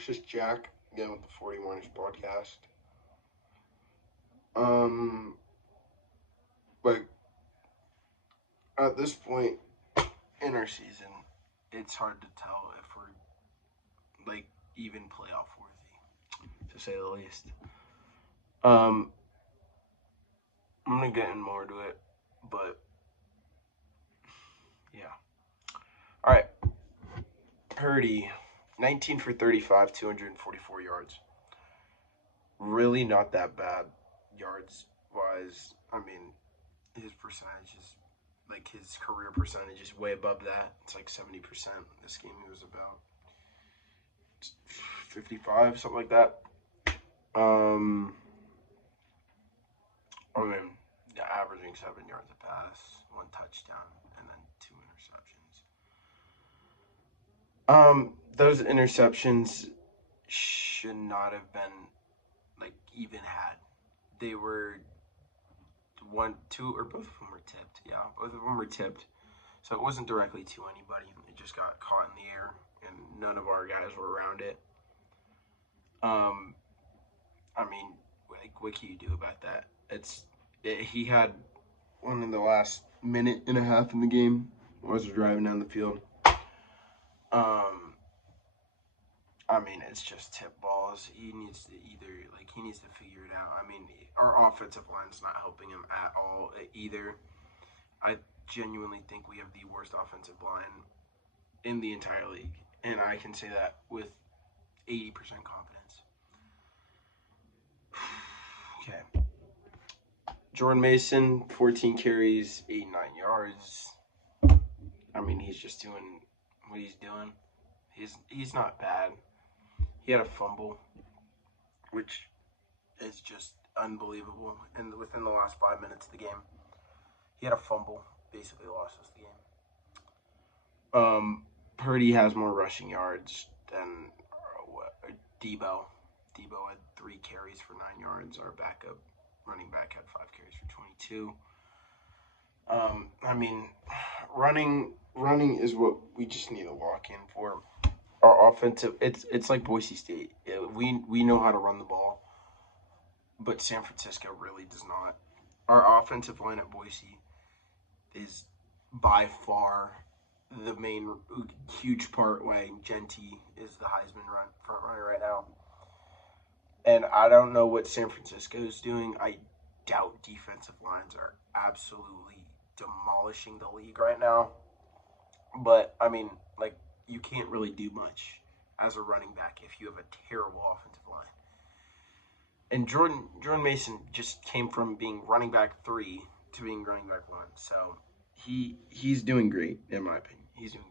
It's just Jack again with the 41ers podcast. Like at this point in our season, it's hard to tell if we're like even playoff worthy, to say the least. Um, I'm gonna get in more to it, but yeah. All right, Purdy, 19 for 35, 244 yards. Really not that bad yards wise. I mean, his percentage is like his career percentage is way above that. It's like 70%. This game he was about 55, something like that. Um, I mean, averaging 7 yards a pass, one touchdown, and then two interceptions. Those interceptions should not have been like even had. They were one, two, or both of them were tipped. Yeah, both of them were tipped. So it wasn't directly to anybody. It just got caught in the air, and none of our guys were around it. Um, I mean, like, what can you do about that? He had one in the last minute and a half in the game. Was driving down the field. Um, I mean, it's just tip balls. He needs to figure it out. I mean, our offensive line's not helping him at all either. I genuinely think we have the worst offensive line in the entire league, and I can say that with 80% confidence. Okay. Jordan Mason, 14 carries, 89 yards. I mean, he's just doing what he's doing. He's not bad. He had a fumble, which is just unbelievable. And within the last 5 minutes of the game, he had a fumble, basically lost us the game. Purdy has more rushing yards than Debo. Debo had 3 carries for 9 yards. Our backup running back had 5 carries for 22. I mean, running is what we just need to lock in for. Our offensive, it's like Boise State. We know how to run the ball, but San Francisco really does not. Our offensive line at Boise is by far the main huge part why Genty is the Heisman front runner right now. And I don't know what San Francisco is doing. I doubt defensive lines are absolutely demolishing the league right now. But I mean, like, you can't really do much as a running back if you have a terrible offensive line. And Jordan Mason just came from being running back 3 to being running back 1. So he's doing great in my opinion. He's doing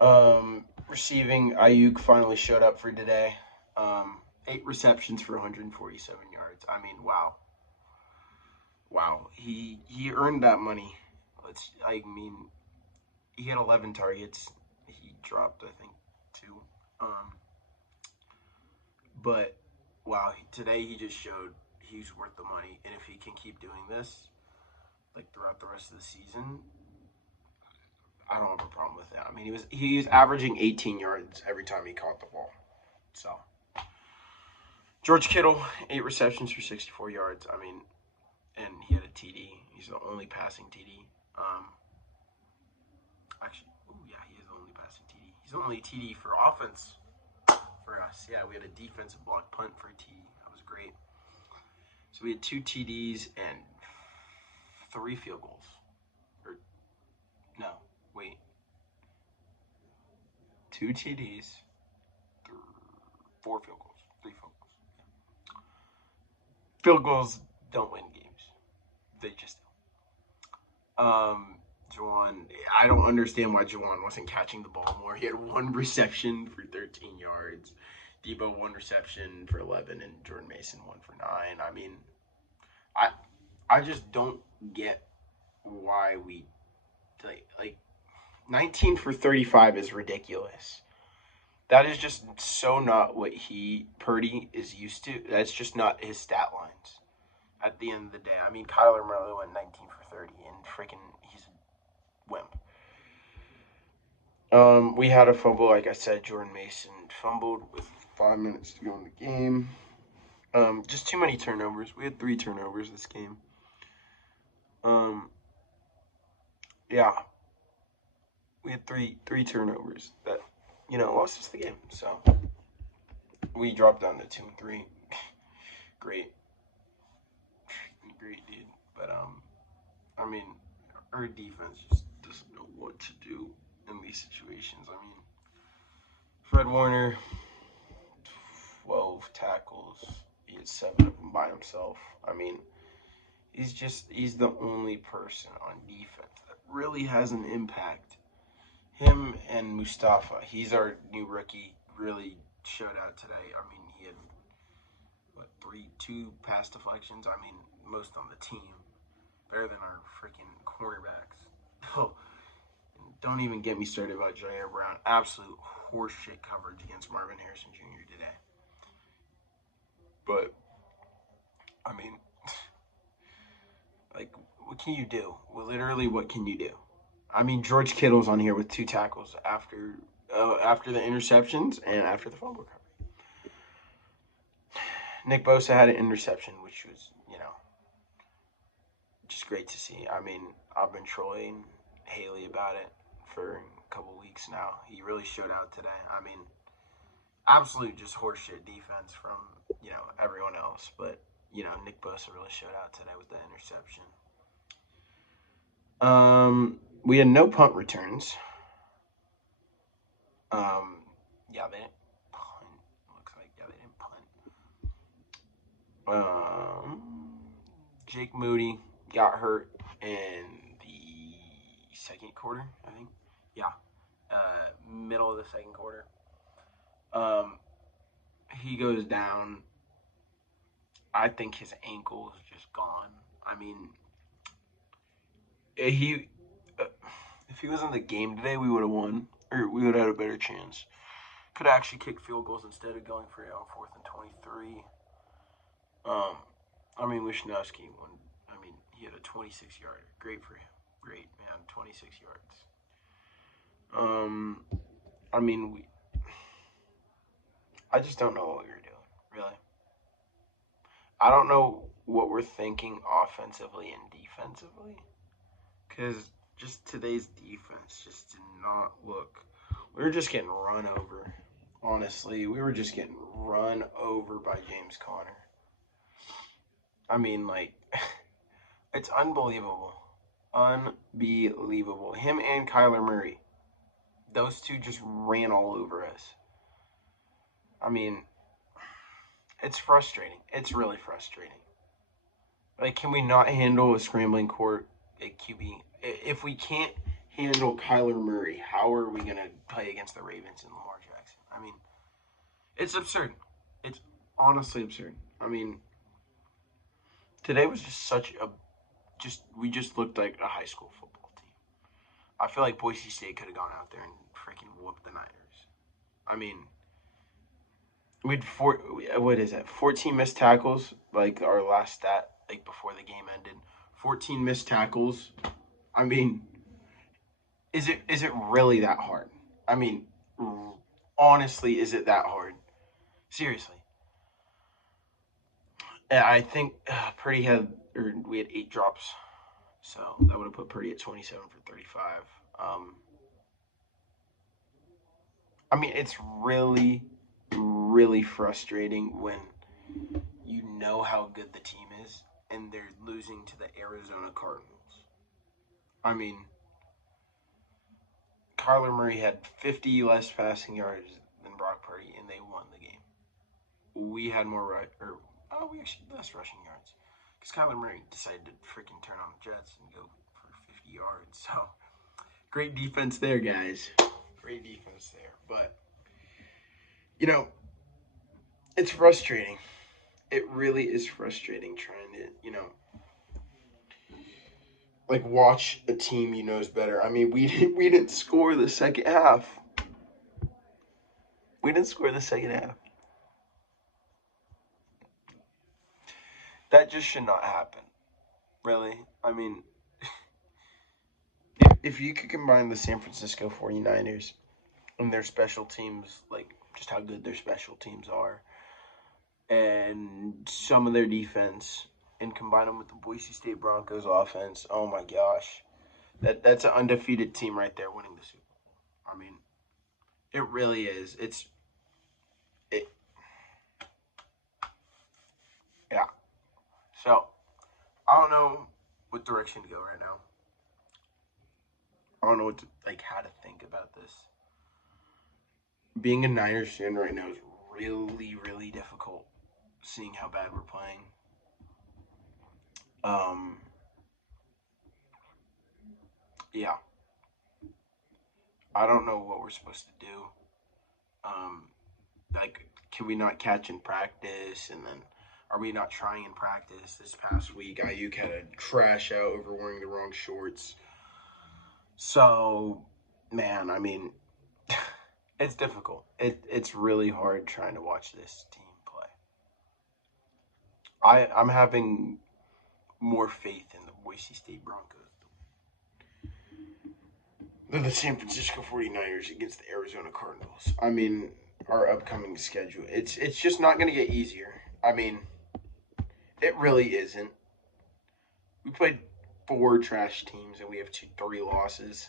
great. Receiving, Ayuk finally showed up for today. 8 receptions for 147 yards. I mean, wow. He earned that money. He had 11 targets. He dropped, I think, 2. But wow, today he just showed he's worth the money, and if he can keep doing this like throughout the rest of the season, I don't have a problem with that. I mean, he was averaging 18 yards every time he caught the ball. So George Kittle, 8 receptions for 64 yards. I mean, and he had a TD. He's the only passing TD. He is the only passing TD. He's the only TD for offense for us. Yeah, we had a defensive block punt for a TD. That was great. So we had 2 TDs and 3 field goals. Or no, wait. 2 TDs, 4 field goals, 3 field goals. Yeah. Field goals don't win games. They just don't. Juwan, I don't understand why Juwan wasn't catching the ball more. He had 1 reception for 13 yards. Debo 1 reception for 11, and Jordan Mason 1 for 9. I mean, I just don't get why we like 19 for 35 is ridiculous. That is just so not what Purdy is used to. That's just not his stat lines. At the end of the day, I mean, Kyler Murray went 19 for 30, and freaking he's a wimp. We had a fumble, like I said. Jordan Mason fumbled with 5 minutes to go in the game. Just too many turnovers. We had 3 turnovers this game. Um, yeah, we had three turnovers that lost us the game. So we dropped down to 2-3. Great, great, dude. But I mean, our defense just doesn't know what to do in these situations. I mean, Fred Warner, 12 tackles. He had 7 of them by himself. I mean, he's the only person on defense that really has an impact. Him and Mustafa, he's our new rookie, really showed out today. I mean, he had two pass deflections. I mean, most on the team, better than our freaking cornerbacks. Don't even get me started about Jair Brown. Absolute horseshit coverage against Marvin Harrison Jr. today. But I mean, like, what can you do? Well, literally, what can you do? I mean, George Kittle's on here with 2 tackles after the interceptions and after the fumble recovery. Nick Bosa had an interception, which was just great to see. I mean, I've been trolling Haley about it for a couple weeks now. He really showed out today. I mean, absolute just horseshit defense from everyone else, but Nick Bosa really showed out today with the interception. We had no punt returns. Yeah, they didn't punt. Looks like they didn't punt. Jake Moody got hurt in the second quarter, I think. Yeah, middle of the second quarter. He goes down. I think his ankle is just gone. I mean, he if he was in the game today, we would have won, or we would have had a better chance. Could actually kick field goals instead of going for it on 4th and 23. I mean, Wishnowski, he had a 26-yarder. Great for him. Great, man. 26 yards. I mean, I just don't know what we were doing, really. I don't know what we're thinking offensively and defensively, because just today's defense just did not look. We were just getting run over. Honestly, we were just getting run over by James Conner. I mean, like, it's unbelievable. Unbelievable. Him and Kyler Murray. Those two just ran all over us. I mean, it's frustrating. It's really frustrating. Like, can we not handle a scrambling court at QB? If we can't handle Kyler Murray, how are we going to play against the Ravens and Lamar Jackson? I mean, it's absurd. It's honestly absurd. I mean, today was just we just looked like a high school football team. I feel like Boise State could have gone out there and freaking whooped the Niners. I mean, we had 14 missed tackles, like our last stat, like before the game ended. 14 missed tackles. I mean, is it really that hard? I mean, honestly, is it that hard? Seriously. I think we had 8 drops, so that would have put Purdy at 27 for 35. I mean, it's really, really frustrating when you know how good the team is and they're losing to the Arizona Cardinals. I mean, Kyler Murray had 50 less passing yards than Brock Purdy, and they won the game. We had we actually less rushing yards because Kyler Murray decided to freaking turn on the Jets and go for 50 yards. So great defense there, guys. Great defense there, but it's frustrating. It really is frustrating trying to like watch a team you know is better. I mean, we didn't score the second half. We didn't score the second half. That just should not happen. Really. I mean, if you could combine the San Francisco 49ers and their special teams, like just how good their special teams are, and some of their defense, and combine them with the Boise State Broncos offense, oh my gosh, that's an undefeated team right there winning the Super Bowl. I mean, it really is. It yeah. So I don't know what direction to go right now. I don't know what to, like how to think about this. Being a Niners fan right now is really really difficult. Seeing how bad we're playing. Um, yeah, I don't know what we're supposed to do. Um, like, can we not catch in practice? And then, are we not trying in practice? This past week, Ayuk had a crash out over wearing the wrong shorts. So, man, I mean, it's difficult. It's really hard trying to watch this team play. I'm having more faith in the Boise State Broncos than the San Francisco 49ers against the Arizona Cardinals. I mean, our upcoming schedule. It's just not going to get easier. I mean, it really isn't. We played four trash teams and we have three losses.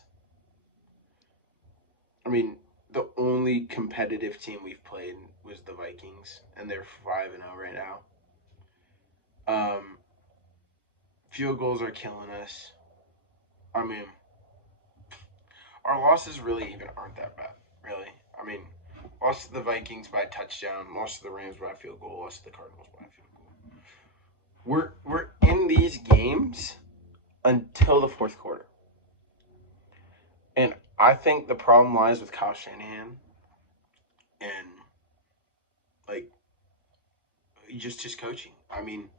I mean, the only competitive team we've played was the Vikings, and they're 5-0 right now. Field goals are killing us. I mean, our losses really even aren't that bad, really. I mean, lost to the Vikings by a touchdown, lost to the Rams by a field goal, lost to the Cardinals by a field goal. We're in these games until the fourth quarter. And I think the problem lies with Kyle Shanahan and like just his coaching. I mean,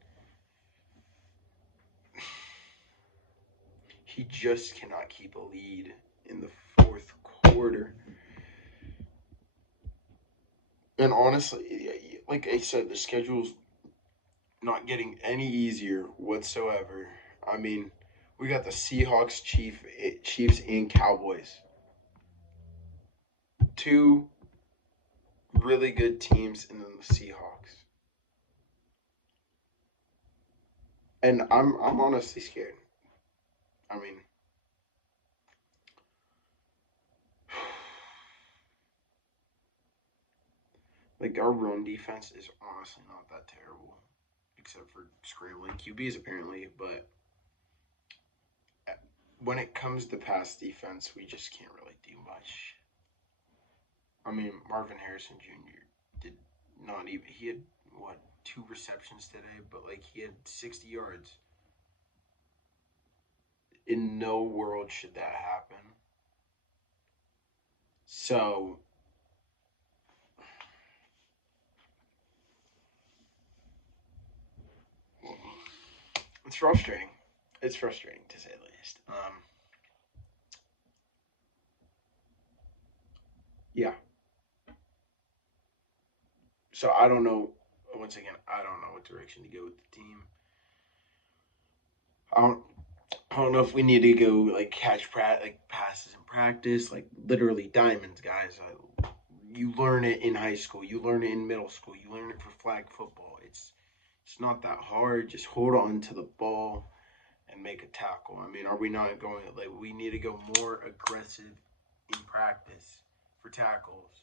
he just cannot keep a lead in the fourth quarter. And honestly, like I said, the schedule's not getting any easier whatsoever. I mean, we got the Seahawks, Chiefs, and Cowboys. Two really good teams, and then the Seahawks. And I'm honestly scared. I mean, like our run defense is honestly not that terrible, except for scrambling QBs apparently. But when it comes to pass defense, we just can't really do much. I mean, Marvin Harrison Jr. did not even. He had what 2 receptions today, but like he had 60 yards. In no world should that happen. So it's frustrating. It's frustrating to say the least. Yeah. So I don't know. Once again, I don't know what direction to go with the team. I don't. I don't know if we need to go like catch like passes in practice, like literally diamonds, guys. You learn it in high school. You learn it in middle school. You learn it for flag football. It's not that hard. Just hold on to the ball and make a tackle. I mean, are we not going like we need to go more aggressive in practice for tackles?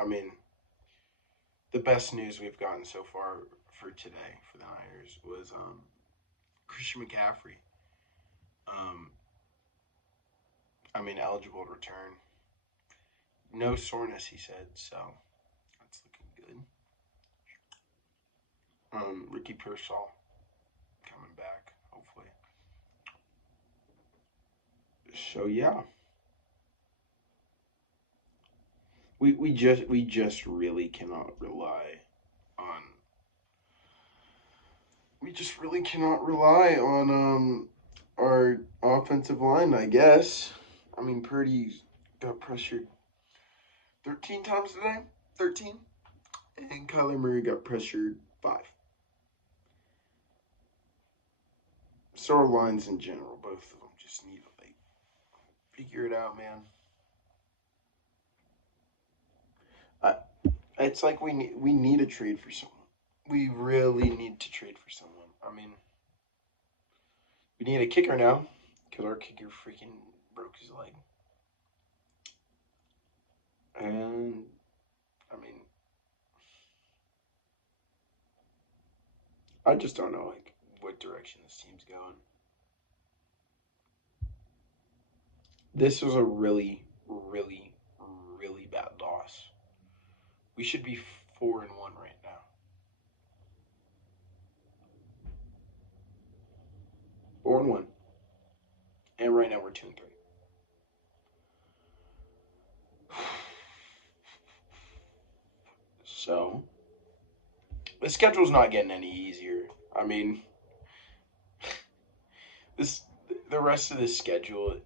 I mean, the best news we've gotten so far for today for the Niners was Christian McCaffrey. Um, I mean, eligible to return. No soreness, he said, so that's looking good. Ricky Pearsall coming back, hopefully. So yeah, we just really cannot rely on we just really cannot rely on our offensive line, I guess. I mean, Purdy got pressured 13 times today. 13. And Kyler Murray got pressured 5. storylines in general, both of them just need to like figure it out, man. I, it's like we need a trade for someone. We really need to trade for someone. I mean, we need a kicker now because our kicker freaking broke his leg. And I mean, I just don't know like what direction this team's going. This was a really, really, really bad loss. We should be 4-1 right now. 4-1, and right now we're 2-3. So the schedule's not getting any easier. I mean, this the rest of the schedule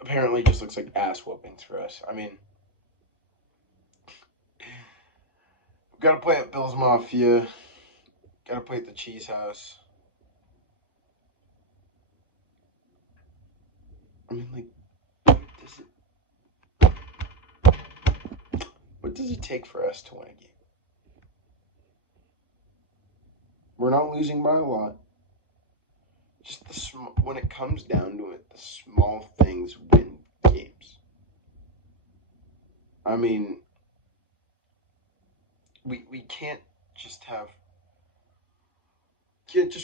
apparently just looks like ass whoopings for us. I mean, we've got to play at Bill's Mafia. Got to play at the Cheese House. I mean, like, what does it take for us to win a game? We're not losing by a lot. Just when it comes down to it, the small things win games. I mean, we can't just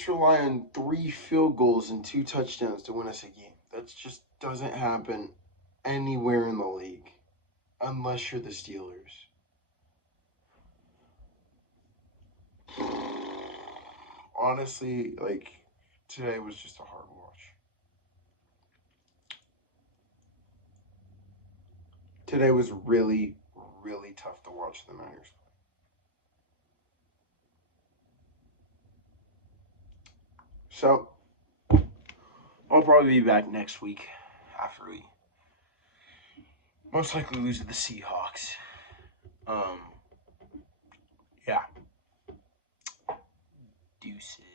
rely on 3 field goals and 2 touchdowns to win us a game. That just doesn't happen anywhere in the league unless you're the Steelers. Honestly, like, today was just a hard watch. Today was really, really tough to watch the Niners play. So, I'll probably be back next week after we most likely lose to the Seahawks. Um, yeah. Deuces.